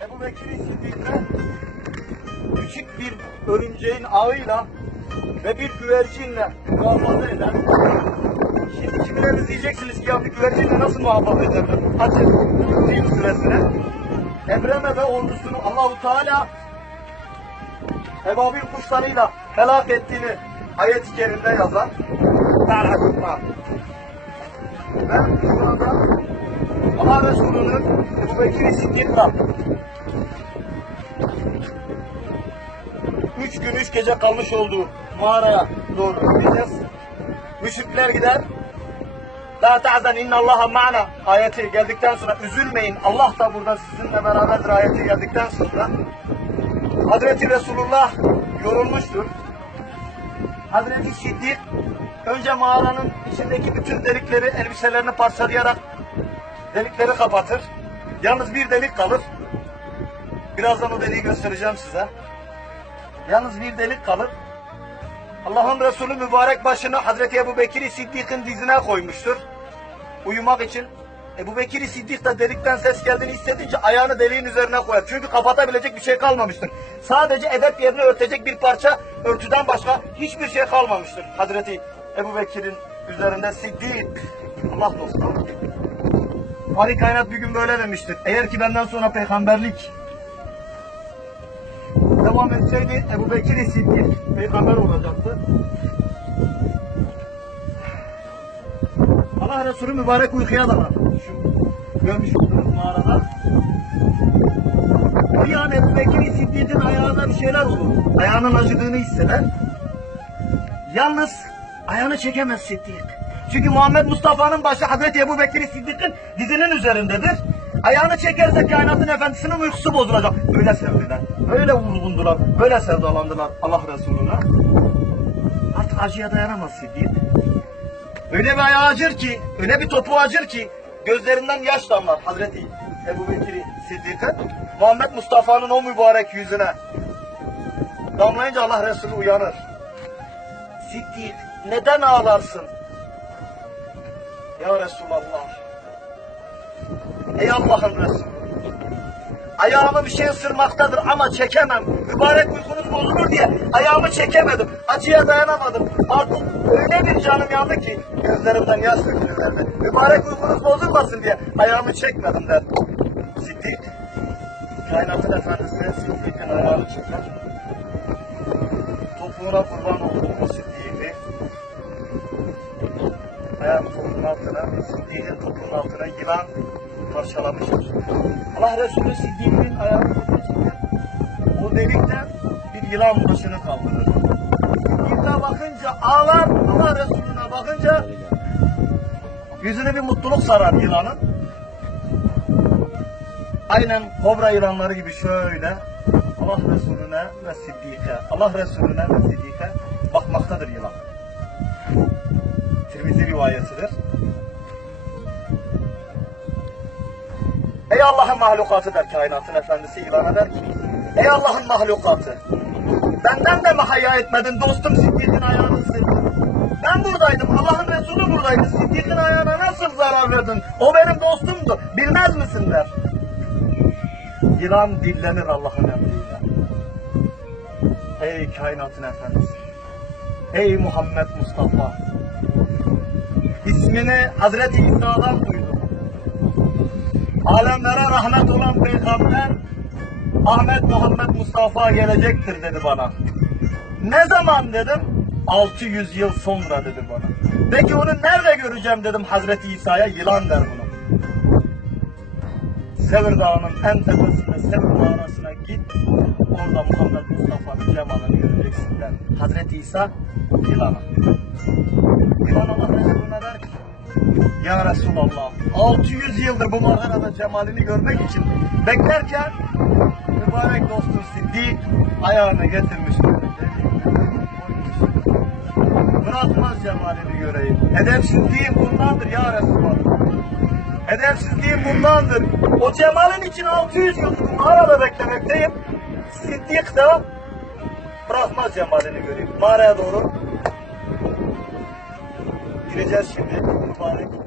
Ebu Bekir Siddiq'le küçük bir örümceğin ağıyla ve bir güvercinle muhafaza eder. Şimdi kimileriniz diyeceksiniz ki ya bir güvercinle nasıl muhafaza ederler? Açın Fil suresine. Ebreme ve ordusunu Allahu Teala ebabil kuşlarıyla helak ettiğini ayet-i kerimde yazar. Merhaba. Ve burada Allah Resulü'nün Bekir Siddiq'la üç gün üç gece kalmış olduğu mağaraya doğru gideceğiz. Müşrikler gider. La ta'zan inna Allaha ma'ana ayeti geldikten sonra üzülmeyin Allah da burada sizinle beraberdir ayeti geldikten sonra Hazreti Resulullah yorulmuştur. Hazreti Siddik önce mağaranın içindeki bütün delikleri elbiselerini parçalayarak delikleri kapatır. Yalnız bir delik kalır. Birazdan o deliği göstereceğim size. Yalnız bir delik kalır. Allah'ın Resulü mübarek başını Hazreti Ebu Bekir Siddiq'in dizine koymuştur. Uyumak için. Ebu Bekir Siddik de delikten ses geldiğini hissedince ayağını deliğin üzerine koyar. Çünkü kapatabilecek bir şey kalmamıştır. Sadece edep yerini örtecek bir parça örtüden başka hiçbir şey kalmamıştır. Hazreti Ebu Bekir'in üzerinde Siddik. Allah dostu. Fahri Kainat bir gün böyle demiştir. Eğer ki benden sonra peygamberlik devam etseydi Ebu Bekir Siddik peygamber olacaktı. Allah Resulü mübarek uykuya dalar. Görmüş olduğunuz mağarada. Bir an Ebu Bekir Siddik'in ayağına bir şeyler olur. Ayağının acıdığını hisseder. Yalnız ayağını çekemez Siddik. Çünkü Muhammed Mustafa'nın başı Hazreti Ebu Bekir Siddiq'in dizinin üzerindedir. Ayağını çekerse kainatın efendisinin uykusu bozulacak. Öyle sevdiler, öyle vurgundular, böyle sevdalandılar Allah Resulü'ne. Artık acıya dayanamaz Siddik. Öyle bir ayağı acır ki, öyle bir topu acır ki gözlerinden yaş damlar Hazreti Ebu Bekir Siddiq'in. Muhammed Mustafa'nın o mübarek yüzüne damlayınca Allah Resulü uyanır. Siddik neden ağlarsın? Ya Resulallah. Ey Allah'ın Resulü. Ayağımı bir şey ısırmaktadır ama çekemem. Mübarek uykunuz bozulur diye ayağımı çekemedim. Acıya dayanamadım. Artık öyle bir canım yandı ki gözlerimden yaş dökülürlerdi. Mübarek uykunuz bozulmasın diye ayağımı çekmedim der. Siddik. Kainatın efendisi Siddiq'in ayağını çeker. Topuğuna kurban olduğu Siddiq'i ayağın topuğun altına, Siddiq'in topuğun altına yılan parçalamıştır. Allah Resulü Siddiq'in ayağını tutuyor. O delikten bir yılan başını kaldırır. Siddiq'e bakınca ağlar, Allah Resulüne bakınca yüzünü bir mutluluk sarar yılanın. Aynen kobra yılanları gibi şöyle Allah Resulüne ve Siddiq'e, Allah Resulüne ve Siddiq'e bakmaktadır yılan. Tirmizi rivayetidir. Ey Allah'ın mahlukatı der kainatın efendisi ilana der ki Ey Allah'ın mahlukatı benden de mi haya etmedin dostum Siddiq'in ayağını ısırdın. Ben buradaydım Allah'ın Resulü buradaydı Siddiq'in ayağına nasıl zarar verdin o benim dostumdu bilmez misin der. Yılan dillenir Allah'ın emriyle. Ey kainatın efendisi Ey Muhammed Mustafa ismini Hazreti İsa'dan duydum. Alemlere rahmet olan peygamber Ahmet Muhammed Mustafa gelecektir dedi bana. Ne zaman dedim? 600 yıl sonra dedi bana. Peki onu nerede göreceğim dedim Hazreti İsa'ya yılan der bunu. Sevir Dağı'nın en tepesine, Sevir mağarasına git. Orada Muhammed Mustafa'nın cemalını göreceksin der. Hazreti İsa yılana. Yılan Allah Resulüne der ki ya Resulallah 600 yıldır bu mağarada cemalini görmek için beklerken mübarek dostum Siddik ayağını getirmiş. Bırakmaz cemalini göreyim. Edepsizliğim bundandır ya Resulallah. Edepsizliğim bundandır. O cemalin için 600 yıl bu mağarada beklemekteyim. Siddik de bırakmaz cemalini göreyim. Mağaraya doğru gireceğiz şimdi mübarek